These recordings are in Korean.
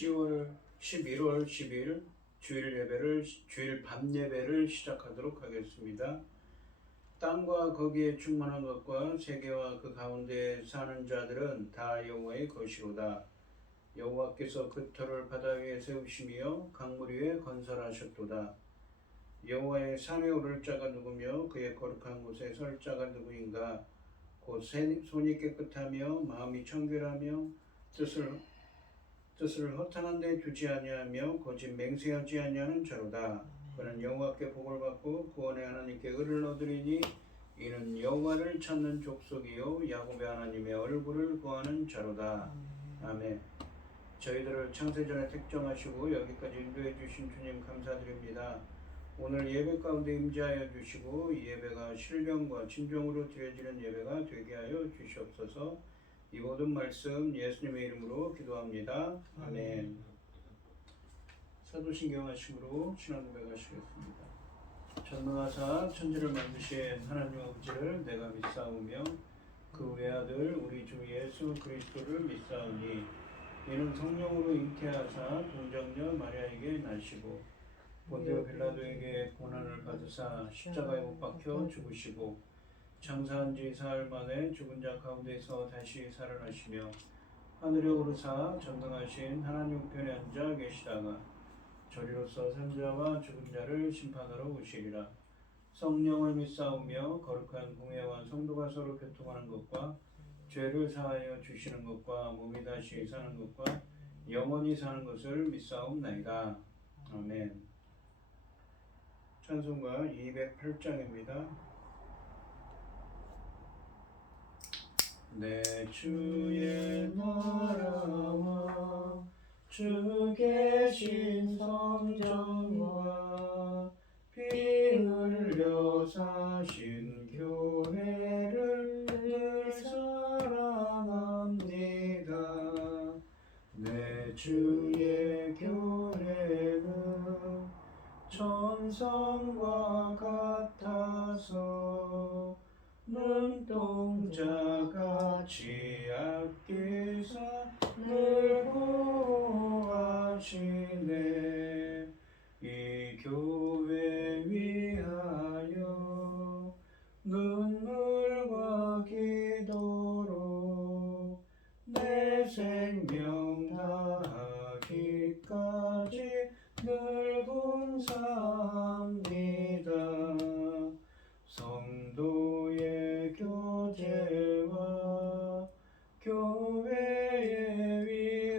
11월 10일 주일 밤 예배를 시작하도록 하겠습니다. 땅과 거기에 충만한 것과 세계와 그 가운데 사는 자들은 다 여호와의 것이로다. 여호와께서 그 터를 바다 위에 세우시며 강물 위에 건설하셨도다. 여호와의 산에 오를 자가 누구며 그의 거룩한 곳에 설 자가 누구인가? 곧 손이 깨끗하며 마음이 청결하며 뜻을 허탄한 데 두지 아니하며 거짓 맹세하지 아니하는 자로다. 그는 여호와께 복을 받고 구원의 하나님께 의를 얻으리니 이는 여호와를 찾는 족속이요 야곱의 하나님의 얼굴을 구하는 자로다. 아멘. 저희들을 창세전에 택정하시고 여기까지 인도해 주신 주님 감사드립니다. 오늘 예배 가운데 임재하여 주시고 이 예배가 신령과 진정으로 드려지는 예배가 되게 하여 주시옵소서. 이 모든 말씀 예수님의 이름으로 기도합니다. 아멘. 사도신경 하심으로 신앙 고백하시겠습니다. 전능하사 천지를 만드신 하나님 아버지를 내가 믿사오며 그 외아들 우리 주 예수 그리스도를 믿사오니 이는 성령으로 잉태하사 동정녀 마리아에게 나시고 본디오 빌라도에게 고난을 받으사 십자가에 못 박혀 죽으시고 장사한 지 사흘 만에 죽은 자 가운데서 다시 살아나시며 하늘에 오르사 전능하신 하나님 우편에 앉아 계시다가 저리로서 산자와 죽은 자를 심판하러 오시리라. 성령을 믿사오며 거룩한 공회와 성도가 서로 교통하는 것과 죄를 사하여 주시는 것과 몸이 다시 사는 것과 영원히 사는 것을 믿사옵나이다. 아멘. 찬송가 208장입니다. 내 주의 나라와 주 계신 성전과 피 흘려 사신 교회를 늘 사랑합니다. 내 주의 교회는 천성과 같아서 눈동자같이 아끼사 늘 보호하시네. 이 교회 위하여 눈물과 기도로 내 생명 다하기까지 늘 봉사합니다. 성도의 교제와 교회의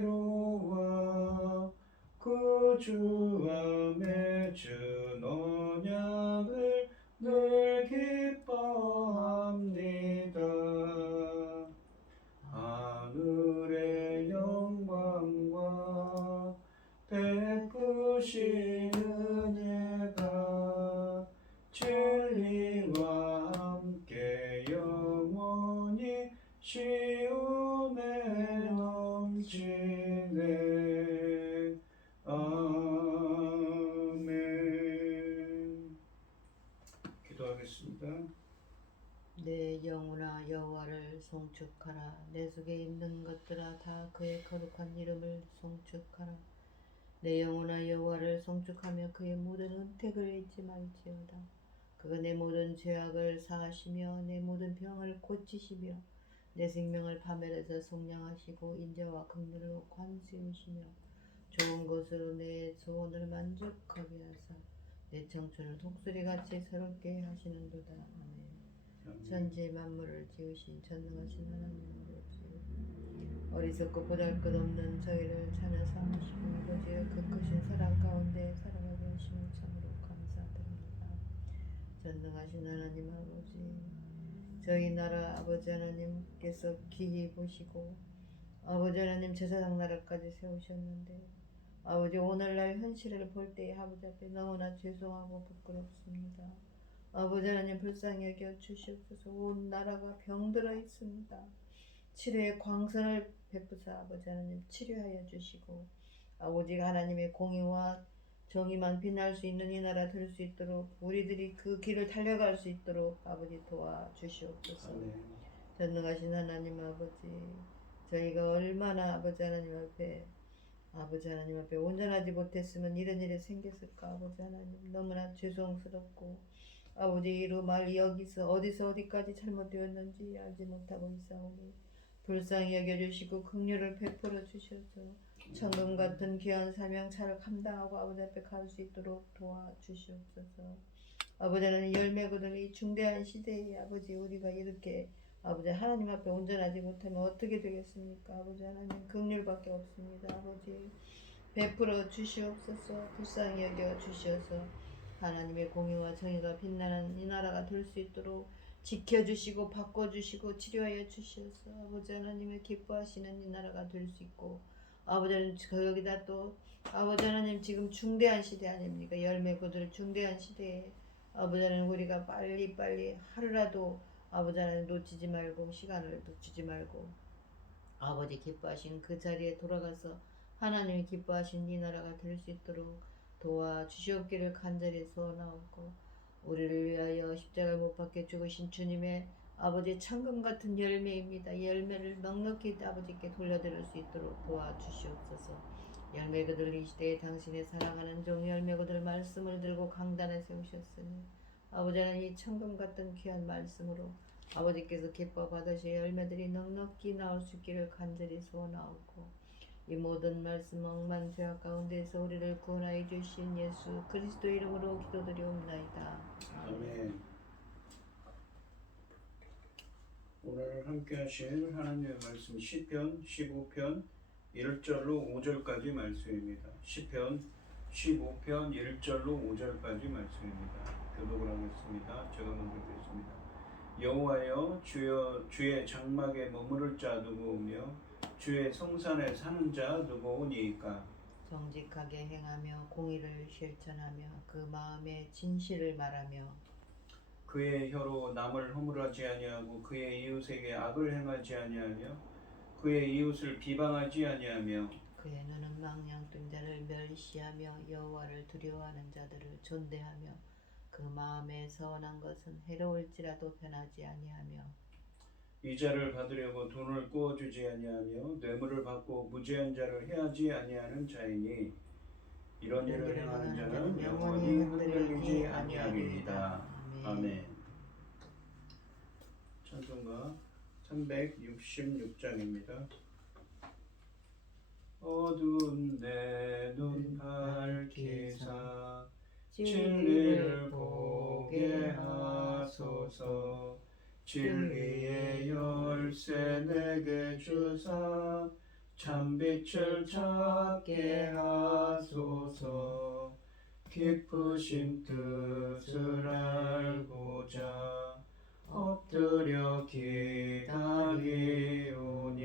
위로와 구주와 맺은 언약을 늘 기뻐합니다. 하늘의 영광과 베푸신 은혜가 진리와 함께 영원히 시온에 넘치네. 아멘. 기도하겠습니다. 내 영혼아 여호와를 송축하라. 내 속에 있는 것들아 다 그의 거룩한 이름을 송축하라. 내 영혼아 여호와를 송축하며 그의 모든 은택을 잊지 말지어다. 그가 내 모든 죄악을 사하시며 내 모든 병을 고치시며 내 생명을 파멸해서 속량하시고 인자와 긍휼로 관세우시며 좋은 것으로 내 소원을 만족하게 하사 내 청춘을 독수리같이 새롭게 하시는도다. 아멘. 천지 만물을 지으신 전능하신 하나님 아버지, 어리석고 보잘것없는 저희를 찾아 삼으시고 아버지의 그 크신 사랑 가운데 살아가게 하심을 참으로 감사드립니다. 전능하신 하나님 아버지, 저희 나라 아버지 하나님께서 기히 보시고 아버지 하나님 제사장 나라까지 세우셨는데 아버지 오늘날 현실을 볼 때에 아버지 앞에 너무나 죄송하고 부끄럽습니다. 아버지 하나님 불쌍히 여겨 주시옵소서. 온 나라가 병들어 있습니다. 치료의 광선을 베푸사 아버지 하나님 치료하여 주시고 아버지 하나님의 공의와 정의만 빛날 수 있는 이 나라 될 수 있도록 우리들이 그 길을 달려갈 수 있도록 아버지 도와주시옵소서. 전능하신 하나님 아버지, 저희가 얼마나 아버지 하나님 앞에 아버지 하나님 앞에 온전하지 못했으면 이런 일이 생겼을까. 아버지 하나님 너무나 죄송스럽고 아버지 이로 말 여기서 어디서 어디까지 잘못되었는지 알지 못하고 있사오니 불쌍히 여겨주시고 긍휼을 베풀어 주셔서 천금 같은 귀한 사명 잘 감당하고 아버지 앞에 갈 수 있도록 도와주시옵소서. 아버지 하나님 열매고들이 중대한 시대에 아버지 우리가 이렇게 아버지 하나님 앞에 온전하지 못하면 어떻게 되겠습니까? 아버지 하나님 긍휼밖에 없습니다. 아버지 베풀어 주시옵소서. 불쌍히 여겨 주셔서 하나님의 공의와 정의가 빛나는 이 나라가 될 수 있도록 지켜주시고 바꿔주시고 치료하여 주셔서 아버지 하나님의 기뻐하시는 이 나라가 될 수 있고 아버지 하나님 여기다 또 아버지 하나님 지금 중대한 시대 아닙니까? 열매고들 중대한 시대에 아버지 하나님 우리가 빨리 하루라도 아버지 하나님 놓치지 말고 시간을 놓치지 말고 아버지 기뻐하신 그 자리에 돌아가서 하나님이 기뻐하신 이 나라가 될 수 있도록 도와주시옵기를 간절히 소원하옵고 우리를 위하여 십자가를 못 박혀 죽으신 주님의 아버지 천금 같은 열매입니다. 열매를 넉넉히 아버지께 돌려드릴 수 있도록 도와주시옵소서. 열매 그들 이 시대에 당신의 사랑하는 종 열매 그들 말씀을 들고 강단에 세우셨으니 아버지 하나님 이 천금 같은 귀한 말씀으로 아버지께서 기뻐 받으실 열매들이 넉넉히 나올 수 있기를 간절히 소원하옵고 이 모든 말씀 억만 죄악 가운데서 우리를 구원하여 주신 예수 그리스도 이름으로 기도드리옵나이다. 아멘. 오늘 함께 하실 하나님의 말씀 시편 15편 1절로 5절까지 말씀입니다. 시편 15편 1절로 5절까지 말씀입니다. 교독을 하겠습니다. 제가 먼저 읽겠습니다. 여호와여 주의 장막에 머무를 자 누구오며 주의 성산에 사는 자 누구오니이까. 정직하게 행하며 공의를 실천하며 그 마음에 진실을 말하며 그의 혀로 남을 허물하지 아니하고 그의 이웃에게 악을 행하지 아니하며 그의 이웃을 비방하지 아니하며 그의 눈은 망령 뜬 자를 멸시하며 여호와를 두려워하는 자들을 존대하며 그 마음에 서원한 것은 해로울지라도 변하지 아니하며 이자를 받으려고 돈을 꾸어주지 아니하며 뇌물을 받고 무죄한 자를 해하지 아니하는 자이니 이런 일을 행하는 자는 영원히 흔들리지 아니하리이다. 아멘. 찬송가 366장입니다. 어두운 내 눈 밝히사 진리를 보게 하소서. 진리의 열쇠 내게 주사 참빛을 찾게 하소서. 깊으신 뜻을 알고자 엎드려 기다리오니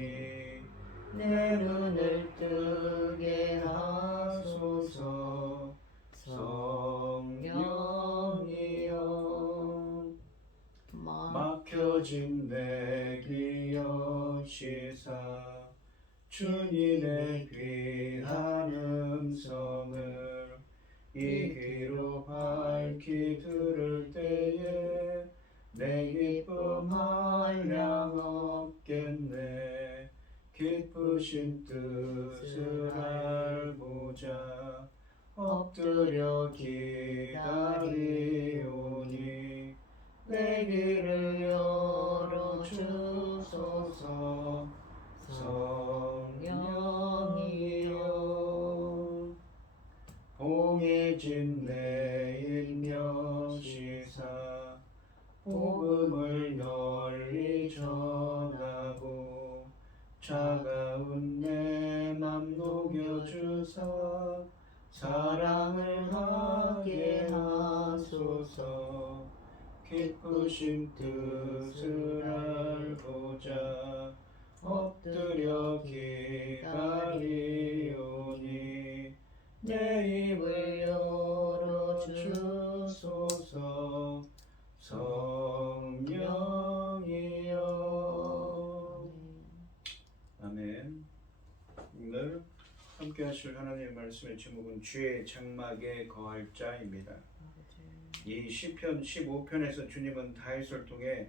내 눈을 뜨게 하소서. 성령이여 막혀진 내 귀 여시사 주님의 귀한 음성을 이 귀로 밝히 들을 때에 내 기쁨 한량 없겠네. 깊으신 뜻을 알고자 엎드려 기다리오니 내 귀를 열어주소서. 성령이여 봉해진 내 일며시사 복음을 널리 전하고 차가운 내 맘 녹여주사 사랑을 하게 하소서. 기쁘신 뜻을 알고자 엎드려 기다리오니 내 입을 열어주소서. 성령이여. 아멘. 오늘 함께 하실 하나님의 말씀의 제목은 주의 장막에 거할 자입니다. 이 시편 15편에서 주님은 다윗을 통해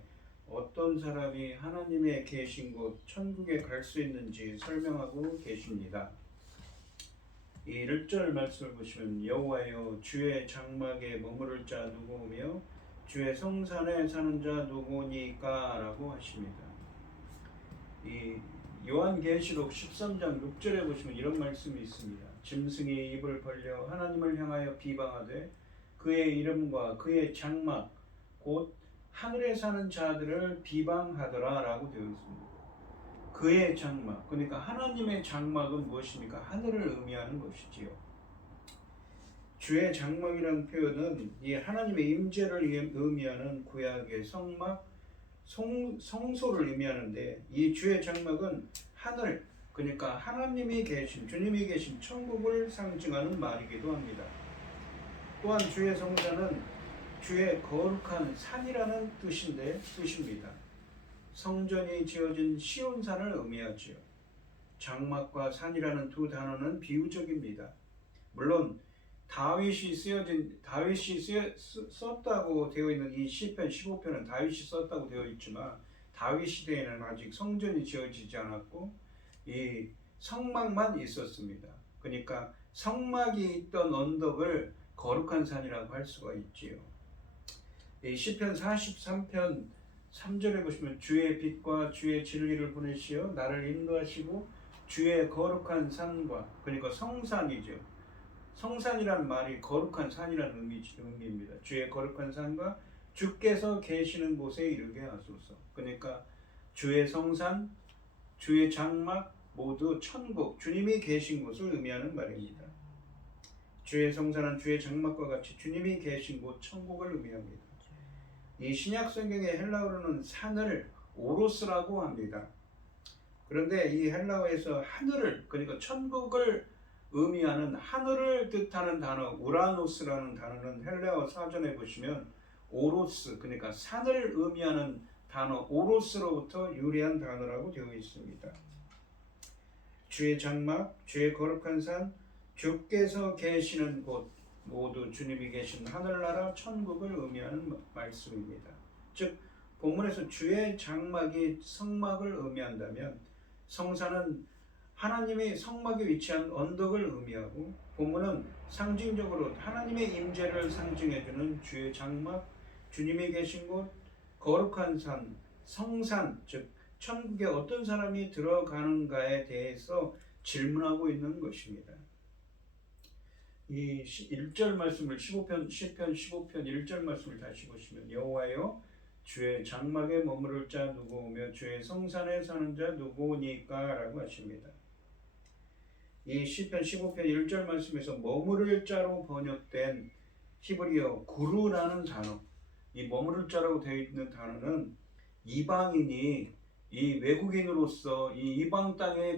어떤 사람이 하나님의 계신 곳 천국에 갈 수 있는지 설명하고 계십니다. 이 1절 말씀을 보시면 여호와여 주의 장막에 머무를 자 누구오며 주의 성산에 사는 자 누구니까 라고 하십니다. 이 요한계시록 13장 6절에 보시면 이런 말씀이 있습니다. 짐승이 입을 벌려 하나님을 향하여 비방하되 그의 이름과 그의 장막 곧 하늘에 사는 자들을 비방하더라 라고 되어 있습니다. 그의 장막, 그러니까 하나님의 장막은 무엇입니까? 하늘을 의미하는 것이지요. 주의 장막이라는 표현은 이 하나님의 임재를 의미하는 구약의 성막, 성소를 의미하는데 이 주의 장막은 하늘, 그러니까 하나님이 계신, 주님이 계신 천국을 상징하는 말이기도 합니다. 또한 주의 성산은 주의 거룩한 산이라는 뜻입니다. 성전이 지어진 시온산을 의미하지요. 장막과 산이라는 두 단어는 비유적입니다. 물론 다윗이 썼다고 되어 있는 이 시편 15편은 다윗이 썼다고 되어 있지만 다윗 시대에는 아직 성전이 지어지지 않았고 이 성막만 있었습니다. 그러니까 성막이 있던 언덕을 거룩한 산이라고 할 수가 있지요. 이 시편 43편 3절에 보시면 주의 빛과 주의 진리를 보내시어 나를 인도하시고 주의 거룩한 산과, 그러니까 성산이죠. 성산이라는 말이 거룩한 산이라는 의미입니다. 주의 거룩한 산과 주께서 계시는 곳에 이르게 하소서. 그러니까 주의 성산, 주의 장막 모두 천국, 주님이 계신 곳을 의미하는 말입니다. 주의 성산은 주의 장막과 같이 주님이 계신 곳 천국을 의미합니다. 이 신약 성경의 헬라어로는 산을 오로스라고 합니다. 그런데 이 헬라어에서 하늘을, 그러니까 천국을 의미하는 하늘을 뜻하는 단어 우라노스라는 단어는 헬라어 사전에 보시면 오로스, 그러니까 산을 의미하는 단어 오로스로부터 유래한 단어라고 되어 있습니다. 주의 장막, 주의 거룩한 산, 주께서 계시는 곳 모두 주님이 계신 하늘나라 천국을 의미하는 말씀입니다. 즉 본문에서 주의 장막이 성막을 의미한다면 성산은 하나님의 성막에 위치한 언덕을 의미하고 본문은 상징적으로 하나님의 임재를 상징해주는 주의 장막, 주님이 계신 곳, 거룩한 산, 성산, 즉 천국에 어떤 사람이 들어가는가에 대해서 질문하고 있는 것입니다. 이 1절 말씀을 시편 15편 1절 말씀을 다시 보시면 여호와여 주의 장막에 머무를 자 누구오며 주의 성산에 사는 자 누구니까 라고 하십니다. 이 시편 15편 1절 말씀에서 머무를 자로 번역된 히브리어 구루라는 단어, 이 머무를 자라고 되어 있는 단어는 이방인이 이 외국인으로서 이 이방 땅에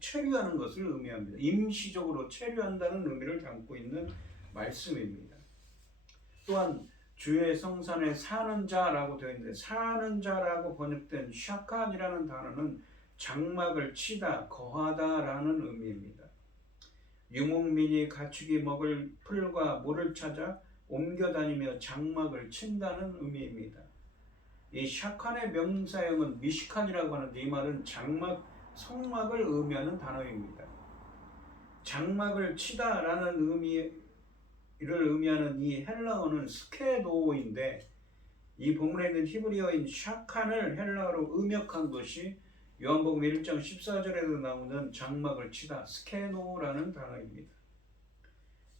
체류하는 것을 의미합니다. 임시적으로 체류한다는 의미를 담고 있는 말씀입니다. 또한 주의 성산에 사는 자라고 되어 있는데 사는 자라고 번역된 샤칸이라는 단어는 장막을 치다, 거하다라는 의미입니다. 유목민이 가축이 먹을 풀과 모를 찾아 옮겨다니며 장막을 친다는 의미입니다. 이 샤칸의 명사형은 미시칸이라고 하는데 이 말은 장막, 성막을 의미하는 단어입니다. 장막을 치다라는 의미를 의미하는 이 헬라어는 스케노인데 이 본문에 있는 히브리어인 샤칸을 헬라어로 음역한 것이 요한복음 1장 14절에도 나오는 장막을 치다, 스케노라는 단어입니다.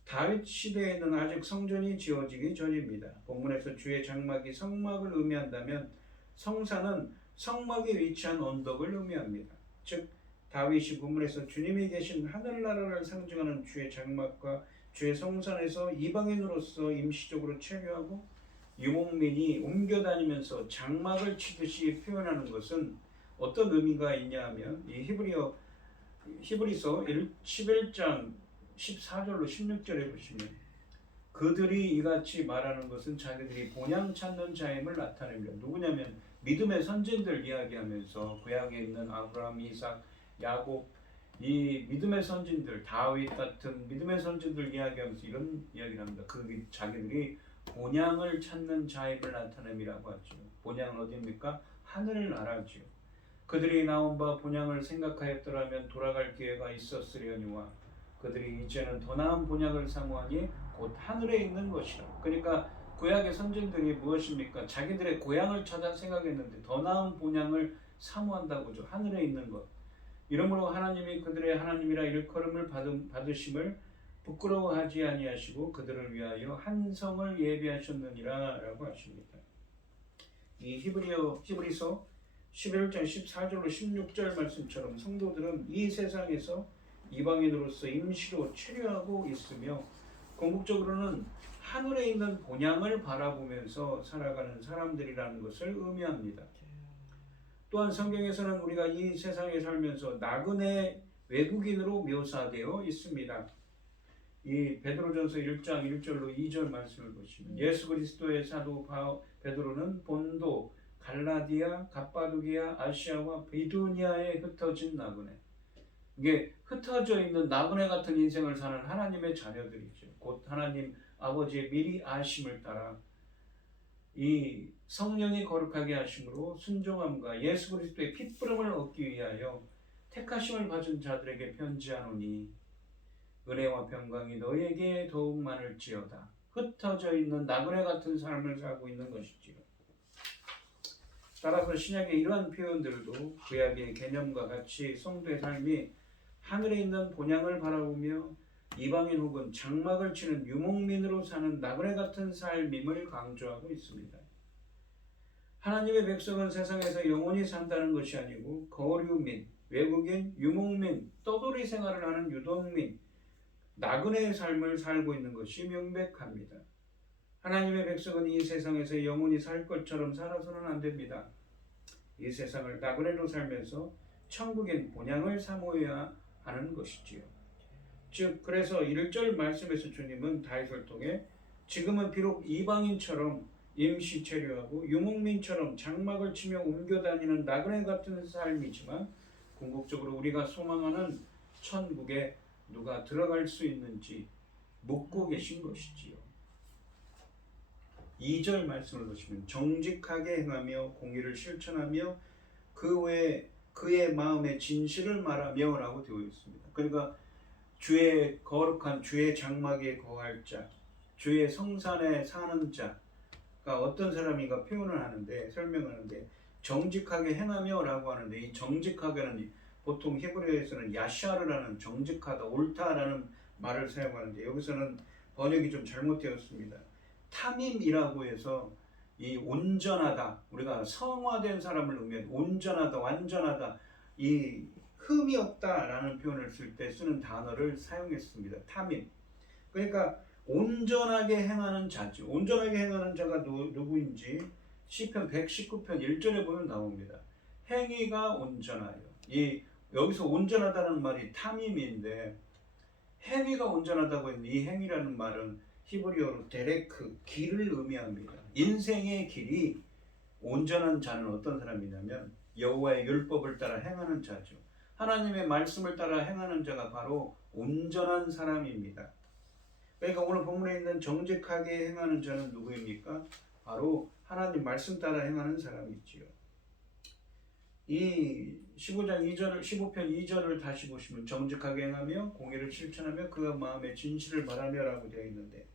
다윗 시대에는 아직 성전이 지어지기 전입니다. 본문에서 주의 장막이 성막을 의미한다면 성산은 성막에 위치한 언덕을 의미합니다. 즉 다윗이 본문에서 주님이 계신 하늘나라를 상징하는 주의 장막과 주의 성산에서 이방인으로서 임시적으로 체류하고 유목민이 옮겨다니면서 장막을 치듯이 표현하는 것은 어떤 의미가 있냐 하면 이 히브리서 11장 14절로 16절에 보시면 그들이 이같이 말하는 것은 자기들이 본향 찾는 자임을 나타냅니다. 누구냐면 믿음의 선진들 이야기하면서 구약에 있는 아브라함, 이삭, 야곱, 이 믿음의 선진들, 다윗 같은 믿음의 선진들 이야기하면서 이런 이야기를 합니다. 그 자기들이 본향을 찾는 자임을 나타냄이라고 하죠. 본향은 어디입니까? 하늘나라죠. 그들이 나온 바 본향을 생각하였더라면 돌아갈 기회가 있었으려니와 그들이 이제는 더 나은 본향을 사모하니 곧 하늘에 있는 것이라. 그러니까 구약의 선진들이 무엇입니까? 자기들의 고향을 찾아 생각했는데 더 나은 본향을 사모한다고죠. 하늘에 있는 것. 이러므로 하나님이 그들의 하나님이라 일컬음을 받으심을 부끄러워하지 아니하시고 그들을 위하여 한 성을 예비하셨느니라 라고 하십니다. 이 히브리서 11장 14절로 16절 말씀처럼 성도들은 이 세상에서 이방인으로서 임시로 체류하고 있으며 궁극적으로는 하늘에 있는 본향을 바라보면서 살아가는 사람들이라는 것을 의미합니다. 또한 성경에서는 우리가 이 세상에 살면서 나그네 외국인으로 묘사되어 있습니다. 이 베드로전서 1장 1절로 2절 말씀을 보시면 예수 그리스도의 사도 베드로는 본도, 갈라디아, 갑바도기아, 아시아와 비두니아에 흩어진 나그네. 이게 흩어져 있는 나그네 같은 인생을 사는 하나님의 자녀들이죠. 곧 하나님 아버지의 미리 아심을 따라 이 성령이 거룩하게 하심으로 순종함과 예수 그리스도의 핏부름을 얻기 위하여 택하심을 받은 자들에게 편지하노니 은혜와 평강이 너에게 더욱 많을지어다. 흩어져 있는 나그네 같은 삶을 살고 있는 것이지요. 따라서 신약의 이러한 표현들도 구약의 개념과 같이 성도의 삶이 하늘에 있는 본향을 바라보며 이방인 혹은 장막을 치는 유목민으로 사는 나그네 같은 삶임을 강조하고 있습니다. 하나님의 백성은 세상에서 영원히 산다는 것이 아니고 거류민, 외국인, 유목민, 떠돌이 생활을 하는 유동민, 나그네의 삶을 살고 있는 것이 명백합니다. 하나님의 백성은 이 세상에서 영원히 살 것처럼 살아서는 안 됩니다. 이 세상을 나그네로 살면서 천국인 본향을 사모해야 하는 것이지요. 즉 그래서 1절 말씀에서 주님은 다윗을 통해 지금은 비록 이방인처럼 임시 체류하고 유목민처럼 장막을 치며 옮겨다니는 나그네 같은 삶이지만 궁극적으로 우리가 소망하는 천국에 누가 들어갈 수 있는지 묻고 계신 것이지요. 2절 말씀을 보시면 정직하게 행하며 공의를 실천하며 그 외에 그의 마음의 진실을 말하며 라고 되어 있습니다. 그러니까 주의 거룩한 주의 장막에 거할 자, 주의 성산에 사는 자가 어떤 사람인가 표현을 하는데 설명하는데 정직하게 행하며 라고 하는데 이 정직하게는 보통 히브리어에서는 야샤르라는 정직하다, 옳다라는 말을 사용하는데 여기서는 번역이 좀 잘못되었습니다. 탐임이라고 해서 이 온전하다, 우리가 성화된 사람을 의미한 온전하다, 완전하다, 이 흠이 없다라는 표현을 쓸 때 쓰는 단어를 사용했습니다. 탐임. 그러니까 온전하게 행하는 자죠. 온전하게 행하는 자가 누구인지 시편 119편 1절에 보면 나옵니다. 행위가 온전하여. 여기서 온전하다는 말이 탐임인데 행위가 온전하다고 했는데 이 행위라는 말은 히브리어로 데레크, 길을 의미합니다. 인생의 길이 온전한 자는 어떤 사람이냐면 여호와의 율법을 따라 행하는 자죠. 하나님의 말씀을 따라 행하는 자가 바로 온전한 사람입니다. 그러니까 오늘 본문에 있는 정직하게 행하는 자는 누구입니까? 바로 하나님 말씀 따라 행하는 사람이지요. 이 15편 2절을 다시 보시면 정직하게 행하며 공의를 실천하며 그 마음의 진실을 말하며 라고 되어 있는데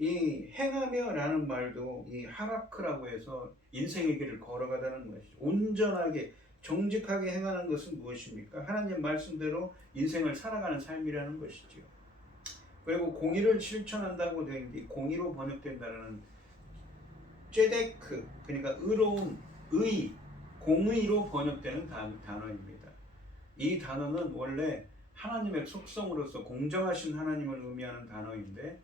이 행하며 라는 말도 이 하라크라고 해서 인생의 길을 걸어가다는 것이죠. 온전하게 정직하게 행하는 것은 무엇입니까? 하나님 말씀대로 인생을 살아가는 삶이라는 것이지요. 그리고 공의를 실천한다고 되어 있는데 공의로 번역된다는 쯔데크, 그러니까 의로움, 의, 공의로 번역되는 단어입니다. 이 단어는 원래 하나님의 속성으로서 공정하신 하나님을 의미하는 단어인데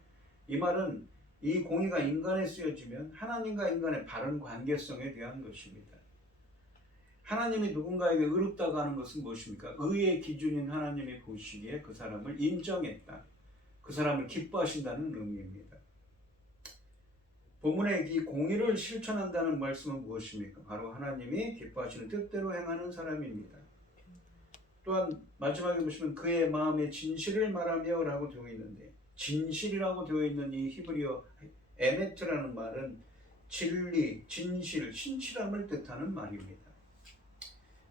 이 말은 이 공의가 인간에 쓰여지면 하나님과 인간의 바른 관계성에 대한 것입니다. 하나님이 누군가에게 의롭다고 하는 것은 무엇입니까? 의의 기준인 하나님이 보시기에 그 사람을 인정했다. 그 사람을 기뻐하신다는 의미입니다. 본문의 이 공의를 실천한다는 말씀은 무엇입니까? 바로 하나님이 기뻐하시는 뜻대로 행하는 사람입니다. 또한 마지막에 보시면 그의 마음의 진실을 말하며 라고 되어 있는데 진실이라고 되어 있는 이 히브리어 에메트라는 말은 진리, 진실, 신실함을 뜻하는 말입니다.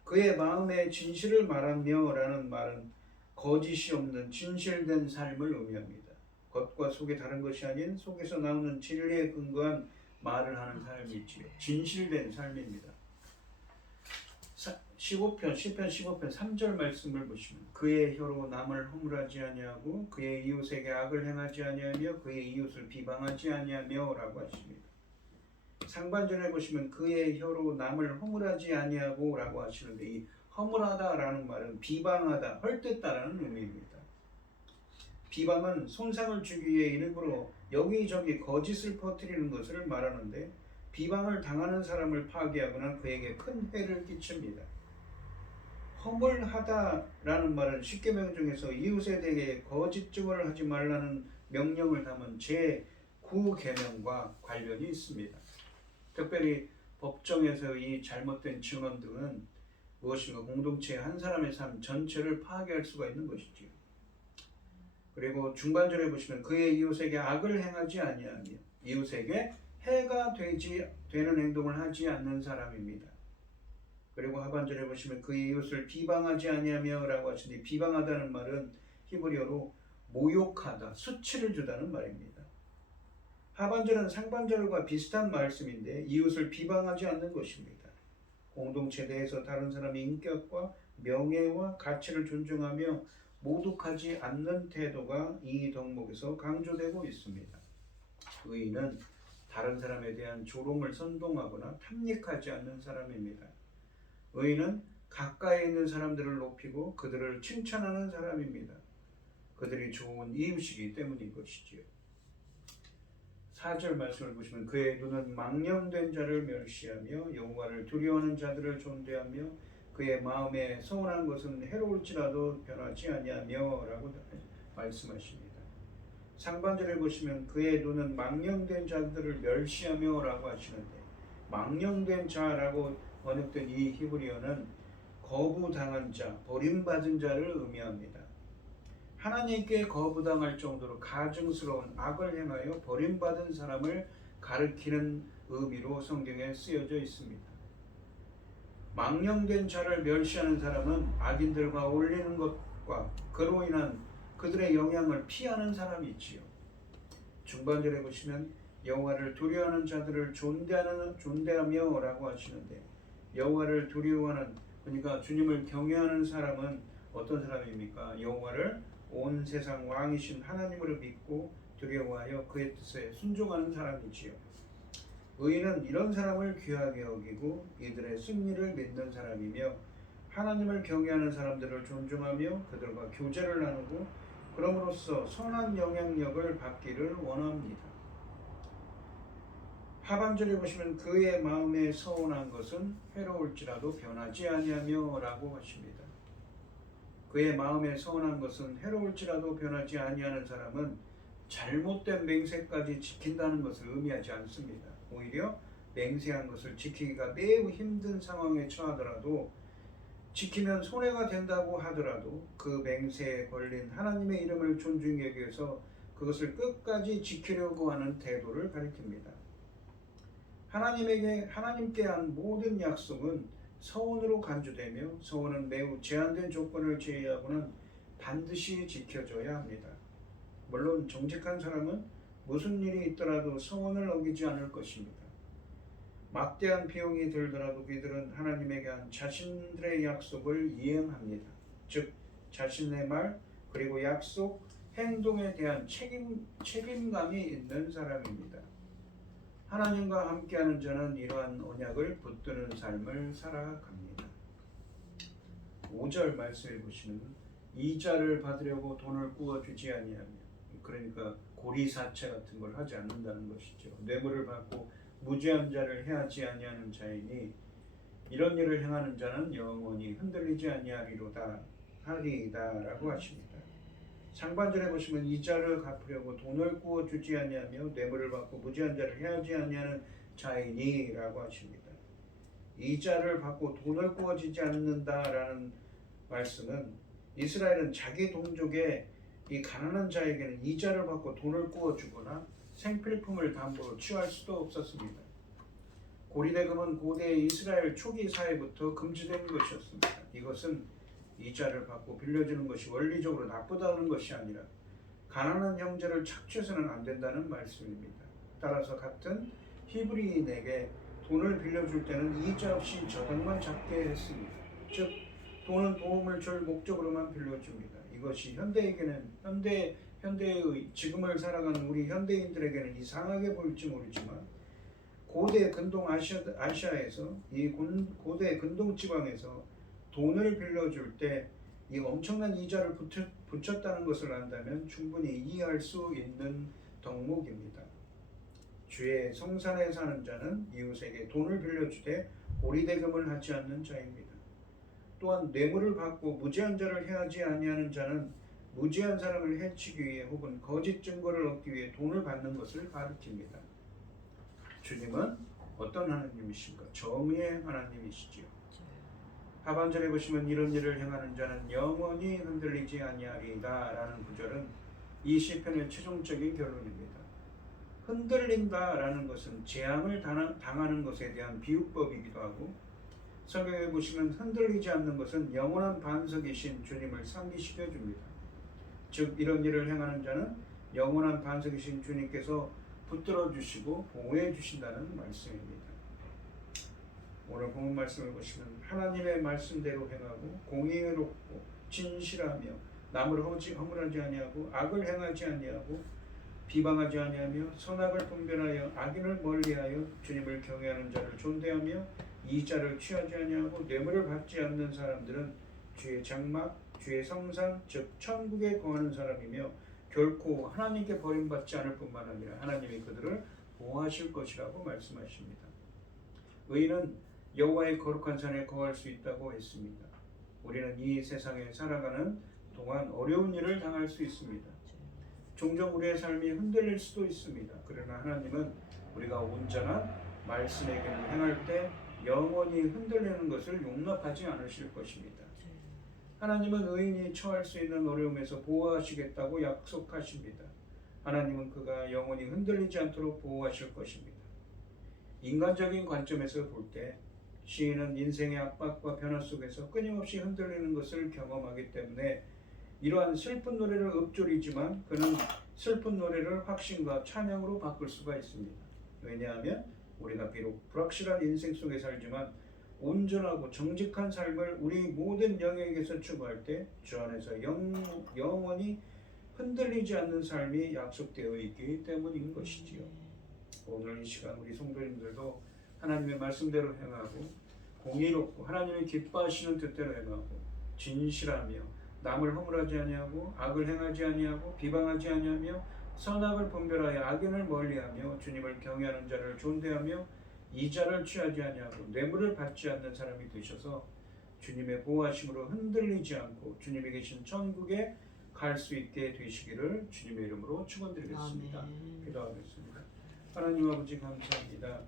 그의 마음의 진실을 말하며 라는 말은 거짓이 없는 진실된 삶을 의미합니다. 겉과 속이 다른 것이 아닌 속에서 나오는 진리에 근거한 말을 하는 삶이지요. 진실된 삶입니다. 15편 시편 15편 3절 말씀을 보시면 그의 혀로 남을 허물하지 아니하고 그의 이웃에게 악을 행하지 아니하며 그의 이웃을 비방하지 아니하며라고 하십니다. 상반절에 보시면 그의 혀로 남을 허물하지 아니하고라고 하시는데 이 허물하다라는 말은 비방하다, 헐뜯다라는 의미입니다. 비방은 손상을 주기 위해 일부러 여기저기 거짓을 퍼뜨리는 것을 말하는데 비방을 당하는 사람을 파괴하거나 그에게 큰 해를 끼칩니다. 허물하다라는 말은 십계명 중에서 이웃에 대해 거짓 증언을 하지 말라는 명령을 담은 제9계명과 관련이 있습니다. 특별히 법정에서 이 잘못된 증언 등은 무엇인가 공동체의 한 사람의 삶 전체를 파괴할 수가 있는 것이지요. 그리고 중반절에 보시면 그의 이웃에게 악을 행하지 아니하며 이웃에게 해가 되는 행동을 하지 않는 사람입니다. 그리고 하반절에 보시면 그의 이웃을 비방하지 아니하며 라고 하시니 비방하다는 말은 히브리어로 모욕하다, 수치를 주다는 말입니다. 하반절은 상반절과 비슷한 말씀인데 이웃을 비방하지 않는 것입니다. 공동체 내에서 다른 사람의 인격과 명예와 가치를 존중하며 모독하지 않는 태도가 이 덕목에서 강조되고 있습니다. 의인은 다른 사람에 대한 조롱을 선동하거나 탐닉하지 않는 사람입니다. 의인은 가까이 있는 사람들을 높이고 그들을 칭찬하는 사람입니다. 그들이 좋은 이웃이기 때문인 것이지요. 4절 말씀을 보시면 그의 눈은 망령된 자를 멸시하며 여호와를 두려워하는 자들을 존대하며 그의 마음에 서운한 것은 해로울지라도 변하지 아니하며 라고 말씀하십니다. 상반절에 보시면 그의 눈은 망령된 자들을 멸시하며 라고 하시는데 망령된 자라고 번역된 이 히브리어는 거부당한 자, 버림받은 자를 의미합니다. 하나님께 거부당할 정도로 가증스러운 악을 행하여 버림받은 사람을 가리키는 의미로 성경에 쓰여져 있습니다. 망령된 자를 멸시하는 사람은 악인들과 어울리는 것과 그로 인한 그들의 영향을 피하는 사람이지요. 중반절에 보시면 여호와를 두려워하는 자들을 존대하며 라고 하시는데 여호와를 두려워하는 그러니까 주님을 경외하는 사람은 어떤 사람입니까? 여호와를 온 세상 왕이신 하나님으로 믿고 두려워하여 그의 뜻에 순종하는 사람이지요. 의인은 이런 사람을 귀하게 여기고 이들의 승리를 믿는 사람이며 하나님을 경외하는 사람들을 존중하며 그들과 교제를 나누고 그럼으로써 선한 영향력을 받기를 원합니다. 하반절에 보시면 그의 마음에 서운한 것은 해로울지라도 변하지 아니하며 라고 하십니다. 그의 마음에 서운한 것은 해로울지라도 변하지 아니하는 사람은 잘못된 맹세까지 지킨다는 것을 의미하지 않습니다. 오히려 맹세한 것을 지키기가 매우 힘든 상황에 처하더라도 지키면 손해가 된다고 하더라도 그 맹세에 걸린 하나님의 이름을 존중히 여겨서 그것을 끝까지 지키려고 하는 태도를 가리킵니다. 하나님께 한 모든 약속은 서원으로 간주되며 서원은 매우 제한된 조건을 제외하고는 반드시 지켜져야 합니다. 물론 정직한 사람은 무슨 일이 있더라도 서원을 어기지 않을 것입니다. 막대한 비용이 들더라도 그들은 하나님에게 한 자신들의 약속을 이행합니다. 즉 자신의 말 그리고 약속, 행동에 대한 책임감이 있는 사람입니다. 하나님과 함께하는 자는 이러한 언약을 붙드는 삶을 살아갑니다. 5절 말씀해 보시면 이자를 받으려고 돈을 구워주지 아니하며 그러니까 고리사채 같은 걸 하지 않는다는 것이죠. 뇌물을 받고 무죄한 자를 해하지 아니하는 자이니 이런 일을 행하는 자는 영원히 흔들리지 아니하리로다 하리이다라고 하십니다. 상반절에 보시면 이자를 갚으려고 돈을 구워주지 아니하며 뇌물을 받고 무죄한 자를 해하지 아니하는 자이니라고 하십니다. 이자를 받고 돈을 구워주지 않는다라는 말씀은 이스라엘은 자기 동족의 이 가난한 자에게는 이자를 받고 돈을 구워주거나 생필품을 담보로 취할 수도 없었습니다. 고리대금은 고대 이스라엘 초기 사회부터 금지된 것이었습니다. 이것은 이자를 받고 빌려주는 것이 원리적으로 나쁘다는 것이 아니라 가난한 형제를 착취해서는 안 된다는 말씀입니다. 따라서 같은 히브리인에게 돈을 빌려줄 때는 이자 없이 저당만 잡게 했습니다. 즉 돈은 도움을 줄 목적으로만 빌려줍니다. 이것이 현대의 지금을 살아가는 우리 현대인들에게는 이상하게 보일지 모르지만 고대 근동 아시아에서 이 고대 근동 지방에서 돈을 빌려줄 때 이 엄청난 이자를 붙였다는 것을 안다면 충분히 이해할 수 있는 덕목입니다. 주의 성산에 사는 자는 이웃에게 돈을 빌려주되 고리대금을 하지 않는 자입니다. 또한 뇌물을 받고 무죄한 자를 해하지 아니하는 자는 무죄한 사람을 해치기 위해 혹은 거짓 증거를 얻기 위해 돈을 받는 것을 가리킵니다. 주님은 어떤 하나님이신가? 정의의 하나님이시지요. 하반절에 보시면 이런 일을 행하는 자는 영원히 흔들리지 아니하리이다 라는 구절은 이 시편의 최종적인 결론입니다. 흔들린다라는 것은 재앙을 당하는 것에 대한 비유법이기도 하고 성경에 보시면 흔들리지 않는 것은 영원한 반석이신 주님을 상기시켜 줍니다. 즉 이런 일을 행하는 자는 영원한 반석이신 주님께서 붙들어 주시고 보호해 주신다는 말씀입니다. 오늘 본문 말씀을 보시면 하나님의 말씀대로 행하고 공의롭고 진실하며 남을 허물하지 아니하고 악을 행하지 아니하고 비방하지 아니하며 선악을 분별하여 악인을 멀리하여 주님을 경외하는 자를 존대하며 이자를 취하지 아니하고 뇌물을 받지 않는 사람들은 주의 장막, 주의 성산, 즉 천국에 거하는 사람이며 결코 하나님께 버림받지 않을 뿐만 아니라 하나님이 그들을 보호하실 것이라고 말씀하십니다. 의인은 여호와의 거룩한 산에 거할 수 있다고 했습니다. 우리는 이 세상에 살아가는 동안 어려운 일을 당할 수 있습니다. 종종 우리의 삶이 흔들릴 수도 있습니다. 그러나 하나님은 우리가 온전한 말씀의 길을 행할 때 영원히 흔들리는 것을 용납하지 않으실 것입니다. 하나님은 의인이 처할 수 있는 어려움에서 보호하시겠다고 약속하십니다. 하나님은 그가 영원히 흔들리지 않도록 보호하실 것입니다. 인간적인 관점에서 볼 때 시인은 인생의 압박과 변화 속에서 끊임없이 흔들리는 것을 경험하기 때문에 이러한 슬픈 노래를 읊조리지만 그는 슬픈 노래를 확신과 찬양으로 바꿀 수가 있습니다. 왜냐하면 우리가 비록 불확실한 인생 속에 살지만 온전하고 정직한 삶을 우리 모든 영역에서 추구할 때 주 안에서 영원히 흔들리지 않는 삶이 약속되어 있기 때문인 것이지요. 오늘 이 시간 우리 성도님들도 하나님의 말씀대로 행하고 공의롭고 하나님이 기뻐하시는 뜻대로 행하고 진실하며 남을 허물하지 아니하고 악을 행하지 아니하고 비방하지 아니하며 선악을 분별하여 악인을 멀리하며 주님을 경외하는 자를 존대하며 이자를 취하지 아니하고 뇌물을 받지 않는 사람이 되셔서 주님의 보호하심으로 흔들리지 않고 주님이 계신 천국에 갈 수 있게 되시기를 주님의 이름으로 축원드리겠습니다. 아멘. 기도하겠습니다. 하나님 아버지 감사합니다.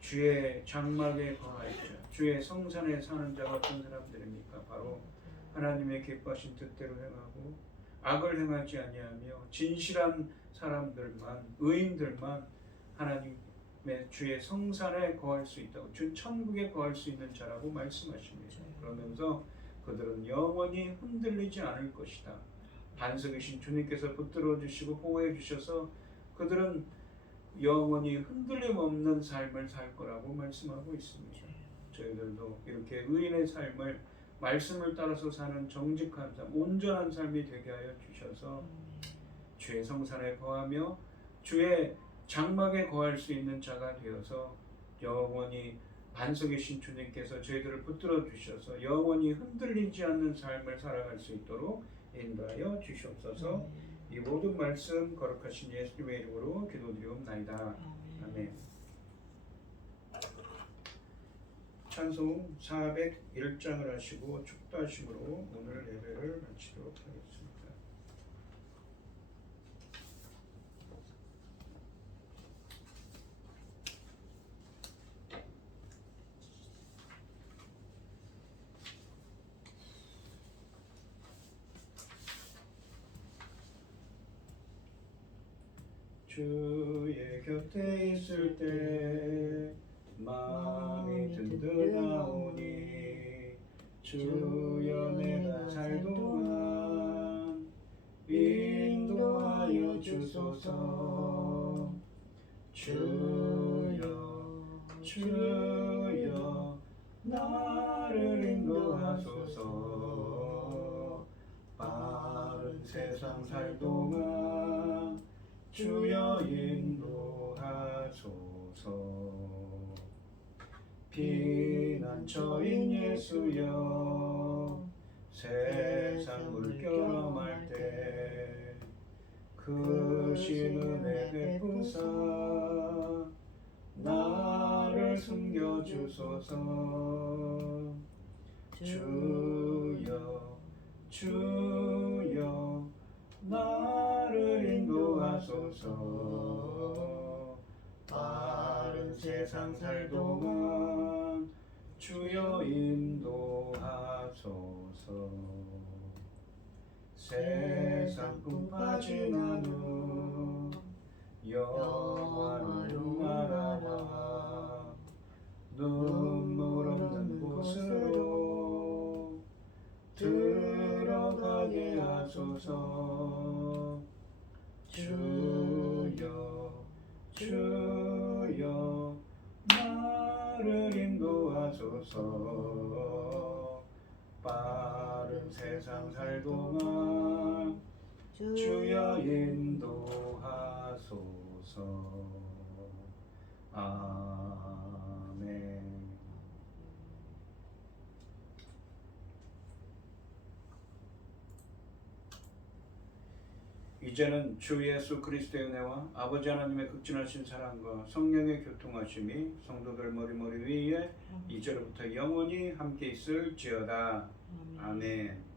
주의 장막에 거할 자, 주의 성산에 사는 자가 어떤 사람들입니까? 바로 하나님의 기뻐하신 뜻대로 행하고 악을 행하지 아니하며 진실한 사람들만, 의인들만 하나님의 주의 성산에 거할 수 있다고, 주 천국에 거할 수 있는 자라고 말씀하십니다. 그러면서 그들은 영원히 흔들리지 않을 것이다. 반석이신 주님께서 붙들어 주시고 보호해 주셔서 그들은 영원히 흔들림 없는 삶을 살 거라고 말씀하고 있습니다. 저희들도 이렇게 의인의 삶을 말씀을 따라서 사는 정직한 삶, 온전한 삶이 되게 하여 주셔서 주의 성산에 거하며 주의 장막에 거할 수 있는 자가 되어서 영원히 반석이신 주님께서 저희들을 붙들어 주셔서 영원히 흔들리지 않는 삶을 살아갈 수 있도록 인도하여 주시옵소서. 이 모든 말씀 거룩하신 예수님의 이름으로 기도드리옵나이다. 아멘. 찬송 401장을 하시고 축도하심으로 오늘 예배를 마치도록 하겠습니다. 주의 곁에 있을 때 마음이 든든하오니 주여 내가 살 동안 인도하여 주소서. 주여 나를 인도하소서. 바른 세상 살 동안 주여 인도하소서. 피난처인 예수여 세상 물결험할 때 크신 은혜 베푸사 나를 숨겨주소서. 주여 나를 인도하소서. 바른 세상 살 동안 주여 인도하소서. 세상 꿈 빠진 한후 여호와로 알아와 눈물 없는 곳으로 들어가게 하소서. 주여 나를 인도하소서. 빠른 세상 살 동안 주여 인도하소서. 아멘. 이제는 주 예수 그리스도의 은혜와 아버지 하나님의 극진하신 사랑과 성령의 교통하심이 성도들 머리머리 위에 이제로부터 영원히 함께 있을지어다. 아멘.